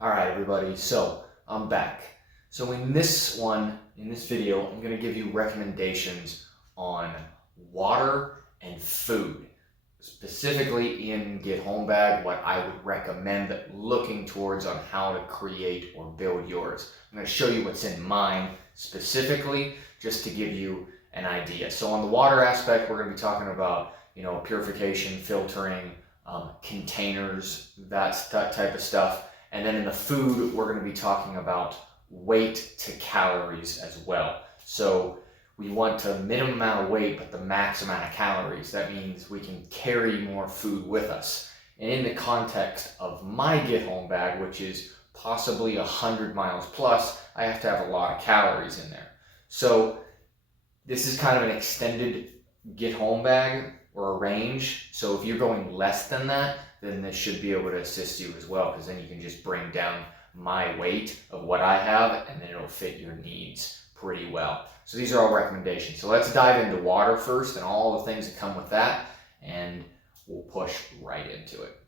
All right, everybody, so I'm back. So in this video, I'm gonna give you recommendations on water and food. Specifically in Get Home Bag, what I would recommend looking towards on how to create or build yours. I'm gonna show you what's in mine specifically, just to give you an idea. So on the water aspect, we're gonna be talking about, purification, filtering, containers, that type of stuff. And then in the food, we're going to be talking about weight to calories as well. So we want a minimum amount of weight, but the max amount of calories. That means we can carry more food with us. And in the context of my Get Home Bag, which is possibly 100 miles plus, I have to have a lot of calories in there. So this is kind of an extended Get Home Bag or a range. So if you're going less than that, then this should be able to assist you as well, because then you can just bring down my weight of what I have, and then it'll fit your needs pretty well. So these are all recommendations. So let's dive into water first and all the things that come with that, and we'll push right into it.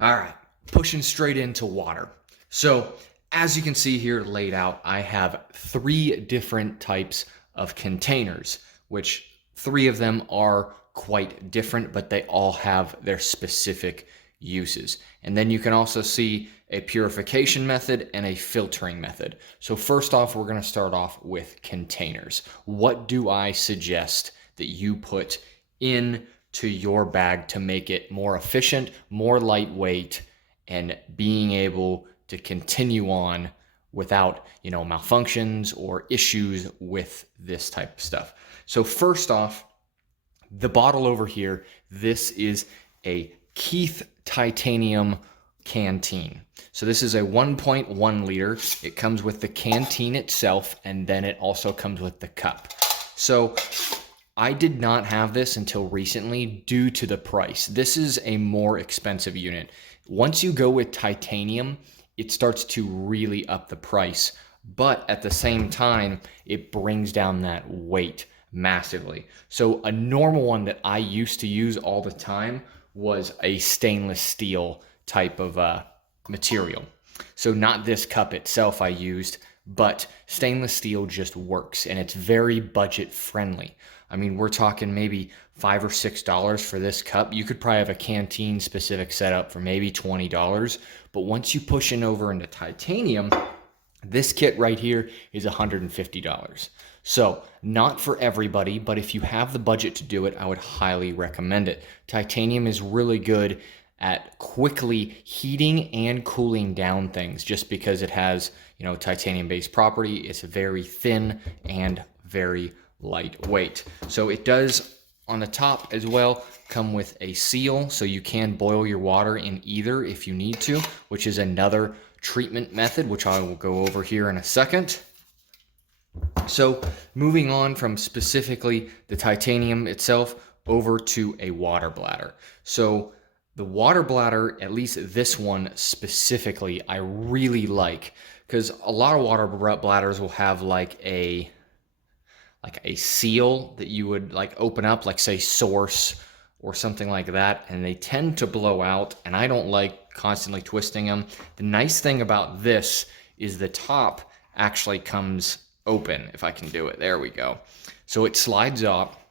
All right, pushing straight into water. So as you can see here laid out, I have 3 different types of containers, which 3 of them are quite different, but they all have their specific uses. And then you can also see a purification method and a filtering method. So first off, we're going to start off with containers. What do I suggest that you put into your bag to make it more efficient, more lightweight, and being able to continue on without, malfunctions or issues with this type of stuff? So first off, the bottle over here, this is a Keith Titanium canteen. So this is a 1.1 liter. It comes with the canteen itself, and then it also comes with the cup. So I did not have this until recently due to the price. This is a more expensive unit. Once you go with titanium, it starts to really up the price, but at the same time, it brings down that weight massively. So a normal one that I used to use all the time was a stainless steel type of material. So not this cup itself I used, but stainless steel just works, and it's very budget friendly. I mean, we're talking maybe $5 or $6 for this cup. You could probably have a canteen specific setup for maybe $20. But once you push in over into titanium, this kit right here is $150. So not for everybody, but if you have the budget to do it, I would highly recommend it. Titanium is really good at quickly heating and cooling down things just because it has, titanium-based property. It's very thin and very lightweight. So it does, on the top as well, come with a seal, so you can boil your water in either if you need to, which is another treatment method, which I will go over here in a second. So moving on from specifically the titanium itself over to a water bladder. So the water bladder, at least this one specifically, I really like, because a lot of water bladders will have like a seal that you would open up, like say Source or something like that, and they tend to blow out, and I don't like constantly twisting them. The nice thing about this is the top actually comes open, if I can do it. There we go. So it slides up,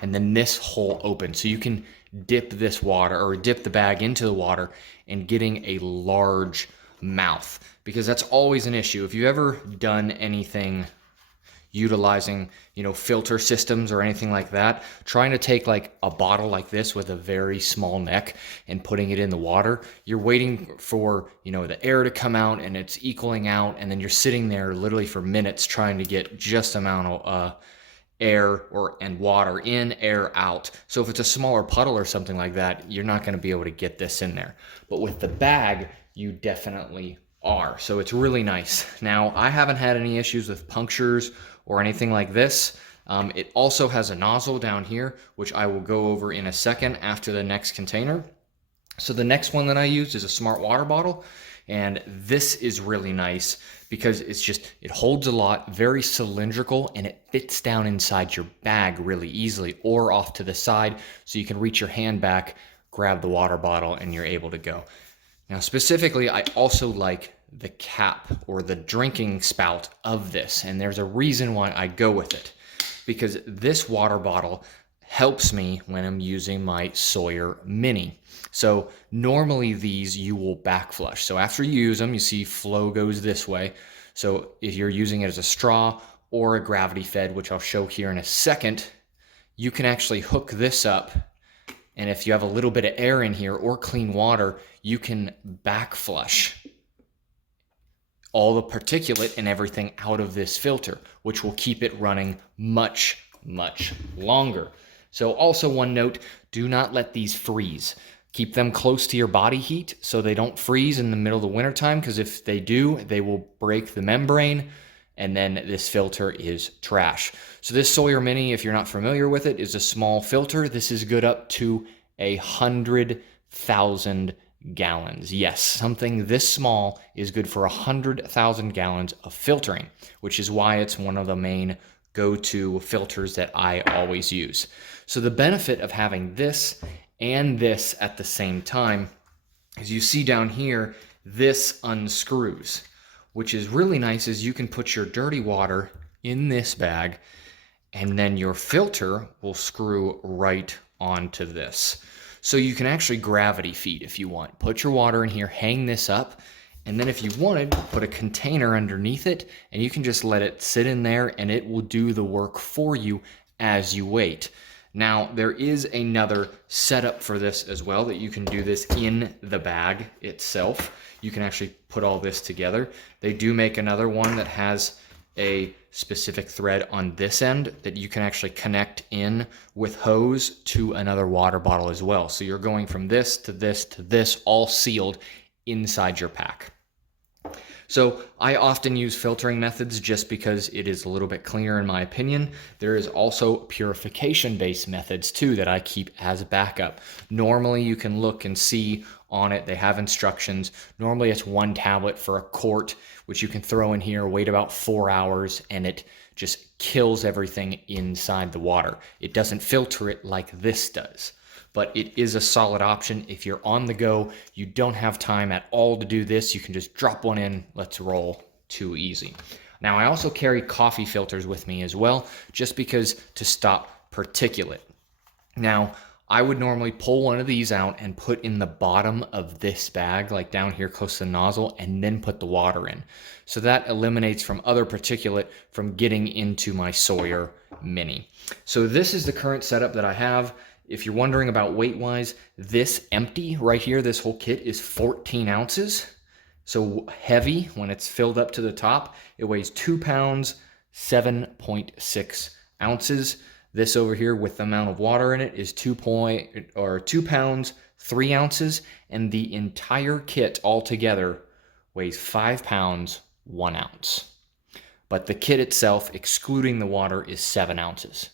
and then this hole opens, so you can dip this water or dip the bag into the water and getting a large mouth, because that's always an issue. If you've ever done anything utilizing, filter systems or anything like that, trying to take like a bottle like this with a very small neck and putting it in the water, you're waiting for, the air to come out, and it's equaling out, and then you're sitting there literally for minutes trying to get just amount of air and water in, air out. So if it's a smaller puddle or something like that, you're not going to be able to get this in there. But with the bag, you definitely are. So it's really nice. Now, I haven't had any issues with punctures or anything like this. It also has a nozzle down here, which I will go over in a second after the next container. So the next one that I use is a smart water bottle, and this is really nice because it holds a lot, very cylindrical, and it fits down inside your bag really easily or off to the side, so you can reach your hand back, grab the water bottle, and you're able to go. Now, specifically, I also like the cap or the drinking spout of this, and there's a reason why I go with it, because this water bottle helps me when I'm using my Sawyer Mini. So normally these you will back flush. So after you use them, you see flow goes this way. So if you're using it as a straw or a gravity fed, which I'll show here in a second, you can actually hook this up. And if you have a little bit of air in here or clean water, you can back flush all the particulate and everything out of this filter, which will keep it running much, much longer. So also one note, do not let these freeze. Keep them close to your body heat so they don't freeze in the middle of the wintertime, because if they do, they will break the membrane, and then this filter is trash. So this Sawyer Mini, if you're not familiar with it, is a small filter. This is good up to 100,000 gallons. Yes, something this small is good for 100,000 gallons of filtering, which is why it's one of the main go-to filters that I always use. So the benefit of having this and this at the same time, as you see down here, this unscrews, which is really nice, is you can put your dirty water in this bag and then your filter will screw right onto this. So you can actually gravity feed if you want. Put your water in here, hang this up, and then if you wanted, put a container underneath it and you can just let it sit in there and it will do the work for you as you wait. Now, there is another setup for this as well, that you can do this in the bag itself. You can actually put all this together. They do make another one that has a specific thread on this end that you can actually connect in with hose to another water bottle as well. So you're going from this to this to this, all sealed inside your pack. So I often use filtering methods just because it is a little bit cleaner in my opinion. There is also purification-based methods too that I keep as a backup. Normally you can look and see on it, they have instructions. Normally it's 1 tablet for a quart, which you can throw in here, wait about 4 hours, and it just kills everything inside the water. It doesn't filter it like this does, but it is a solid option. If you're on the go, you don't have time at all to do this, you can just drop one in, let's roll, too easy. Now I also carry coffee filters with me as well, just because to stop particulate. Now, I would normally pull one of these out and put in the bottom of this bag, like down here close to the nozzle, and then put the water in. So that eliminates from other particulate from getting into my Sawyer Mini. So this is the current setup that I have. If you're wondering about weight-wise, this empty right here, this whole kit is 14 ounces. So heavy when it's filled up to the top. It weighs 2 pounds, 7.6 ounces. This over here with the amount of water in it is 2 pounds, 3 ounces. And the entire kit altogether weighs 5 pounds, 1 ounce. But the kit itself, excluding the water, is 7 ounces.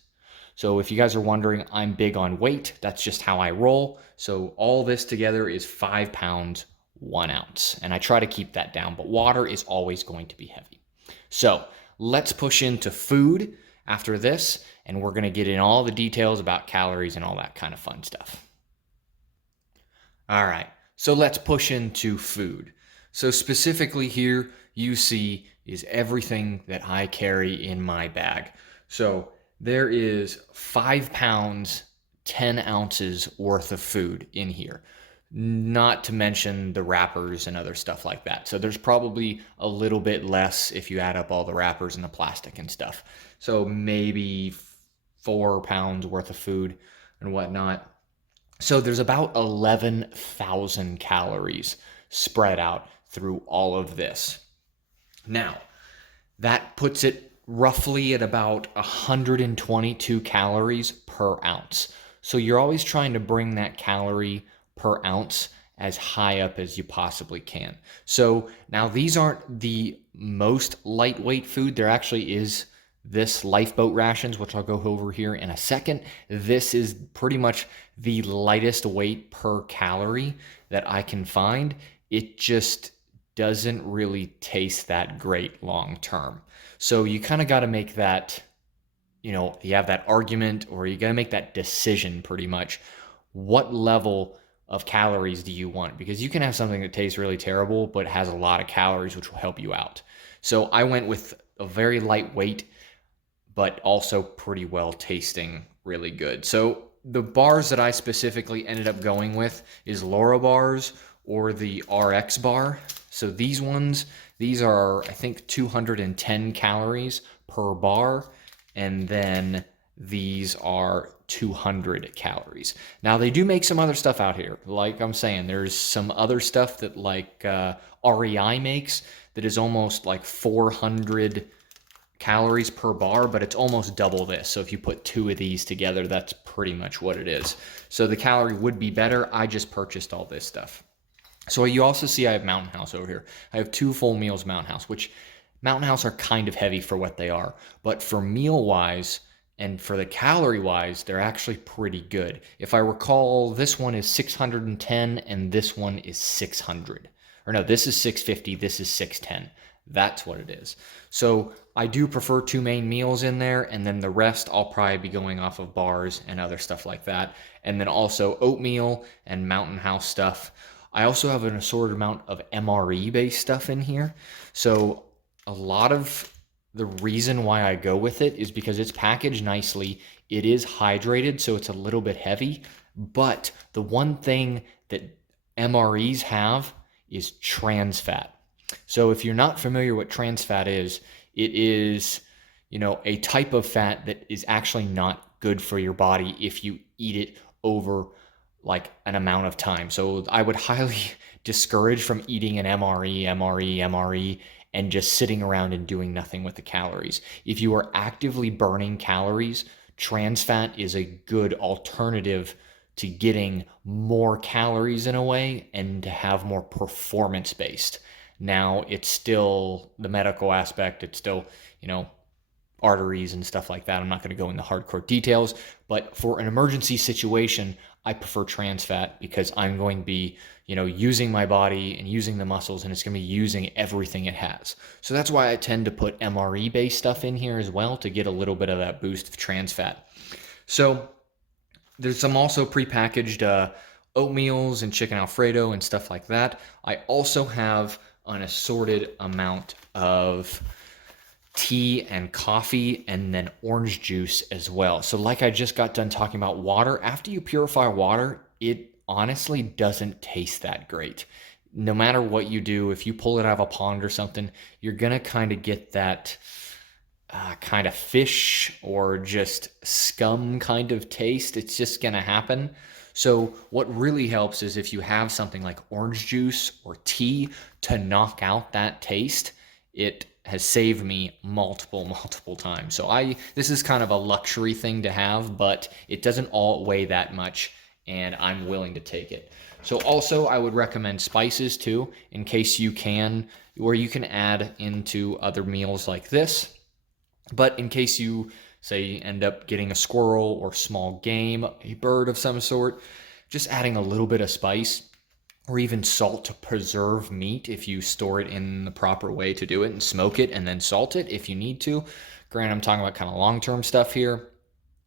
So if you guys are wondering, I'm big on weight. That's just how I roll. So all this together is 5 pounds, 1 ounce. And I try to keep that down, but water is always going to be heavy. So let's push into food after this, and we're going to get in all the details about calories and all that kind of fun stuff. All right, so let's push into food. So specifically here, you see is everything that I carry in my bag. So there is 5 pounds, 10 ounces worth of food in here, not to mention the wrappers and other stuff like that. So there's probably a little bit less if you add up all the wrappers and the plastic and stuff. So maybe 4 pounds worth of food and whatnot. So there's about 11,000 calories spread out through all of this. Now, that puts it roughly at about 122 calories per ounce. So you're always trying to bring that calorie per ounce as high up as you possibly can. So now these aren't the most lightweight food. There actually is this lifeboat rations, which I'll go over here in a second. This is pretty much the lightest weight per calorie that I can find. It just doesn't really taste that great long term. So you kind of got to make that, you have that argument, or you got to make that decision pretty much. What level of calories do you want? Because you can have something that tastes really terrible but has a lot of calories, which will help you out. So I went with a very lightweight but also pretty well tasting, really good. So the bars that I specifically ended up going with is Laura bars or the RX bar. So these ones, these are I think 210 calories per bar, and then these are 200 calories. Now they do make some other stuff out here. Like I'm saying, there's some other stuff that like REI makes that is almost like 400 calories per bar, but it's almost double this. So if you put two of these together, that's pretty much what it is. So the calorie would be better. I just purchased all this stuff. So you also see I have Mountain House over here. I have 2 full meals Mountain House, which Mountain House are kind of heavy for what they are. But for meal wise and for the calorie wise, they're actually pretty good. If I recall, this one is 610 and this one is 600. Or no, this is 650, this is 610. That's what it is. So I do prefer 2 main meals in there, and then the rest I'll probably be going off of bars and other stuff like that. And then also oatmeal and Mountain House stuff. I also have an assorted amount of MRE based stuff in here. So a lot of the reason why I go with it is because it's packaged nicely. It is hydrated, so it's a little bit heavy. But the one thing that MREs have is trans fat. So if you're not familiar what trans fat is, it is, a type of fat that is actually not good for your body if you eat it over like an amount of time. So I would highly discourage from eating an MRE, and just sitting around and doing nothing with the calories. If you are actively burning calories, trans fat is a good alternative to getting more calories in a way and to have more performance based. Now, it's still the medical aspect. It's still, arteries and stuff like that. I'm not going to go into hardcore details, but for an emergency situation, I prefer trans fat because I'm going to be, using my body and using the muscles, and it's going to be using everything it has. So that's why I tend to put MRE based stuff in here as well to get a little bit of that boost of trans fat. So there's some also prepackaged oatmeals and chicken Alfredo and stuff like that. I also have an assorted amount of tea and coffee and then orange juice as well. So like I just got done talking about water, after you purify water, it honestly doesn't taste that great. No matter what you do, if you pull it out of a pond or something, you're going to kind of get that kind of fish or just scum kind of taste. It's just going to happen. So what really helps is if you have something like orange juice or tea to knock out that taste. It has saved me multiple times. So this is kind of a luxury thing to have, but it doesn't all weigh that much, and I'm willing to take it. So also I would recommend spices too, in case you can, or you can add into other meals like this. But in case you say end up getting a squirrel or small game, a bird of some sort, just adding a little bit of spice or even salt to preserve meat if you store it in the proper way to do it, and smoke it and then salt it if you need to. Granted, I'm talking about kind of long-term stuff here,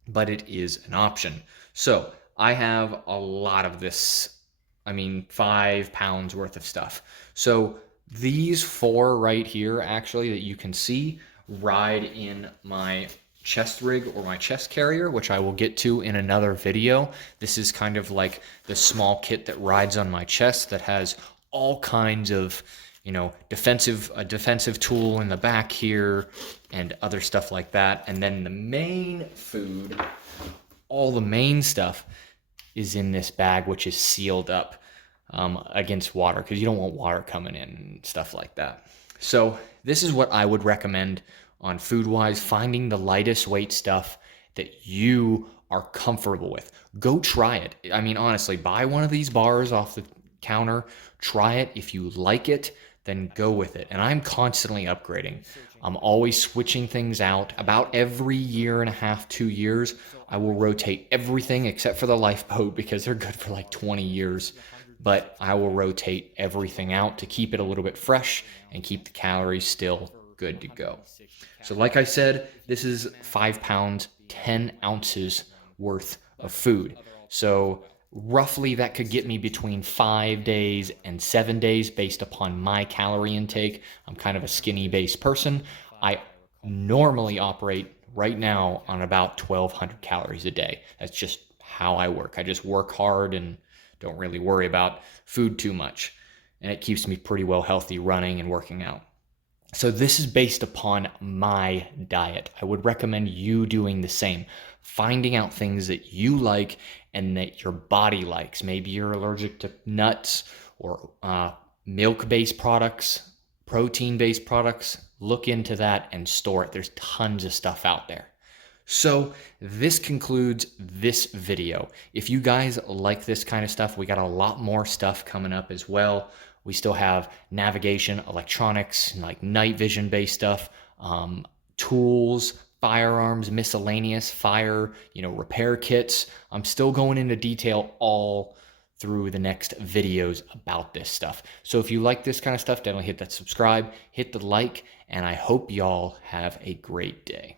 but it is an option. So I have a lot of this, 5 pounds worth of stuff. So these 4 right here, actually, that you can see, ride in my chest rig or my chest carrier, which I will get to in another video. This is kind of like the small kit that rides on my chest that has all kinds of, a defensive tool in the back here and other stuff like that. And then the main food, all the main stuff is in this bag, which is sealed up against water, because you don't want water coming in and stuff like that. So this is what I would recommend on food-wise, finding the lightest weight stuff that you are comfortable with. Go try it. Honestly, buy one of these bars off the counter, try it. If you like it, then go with it. And I'm constantly upgrading. I'm always switching things out. About every year and a half, 2 years, I will rotate everything except for the lifeboat because they're good for like 20 years. But I will rotate everything out to keep it a little bit fresh and keep the calories still good to go. So like I said, this is 5 pounds, 10 ounces worth of food. So roughly that could get me between 5 days and 7 days based upon my calorie intake. I'm kind of a skinny based person. I normally operate right now on about 1,200 calories a day. That's just how I work. I just work hard and don't really worry about food too much. And it keeps me pretty well healthy running and working out. So this is based upon my diet. I would recommend you doing the same, finding out things that you like and that your body likes. Maybe you're allergic to nuts or milk-based products, protein-based products. Look into that and store it. There's tons of stuff out there. So this concludes this video. If you guys like this kind of stuff, we got a lot more stuff coming up as well. We still have navigation, electronics, like night vision based stuff, tools, firearms, miscellaneous fire, repair kits. I'm still going into detail all through the next videos about this stuff. So if you like this kind of stuff, definitely hit that subscribe, hit the like, and I hope y'all have a great day.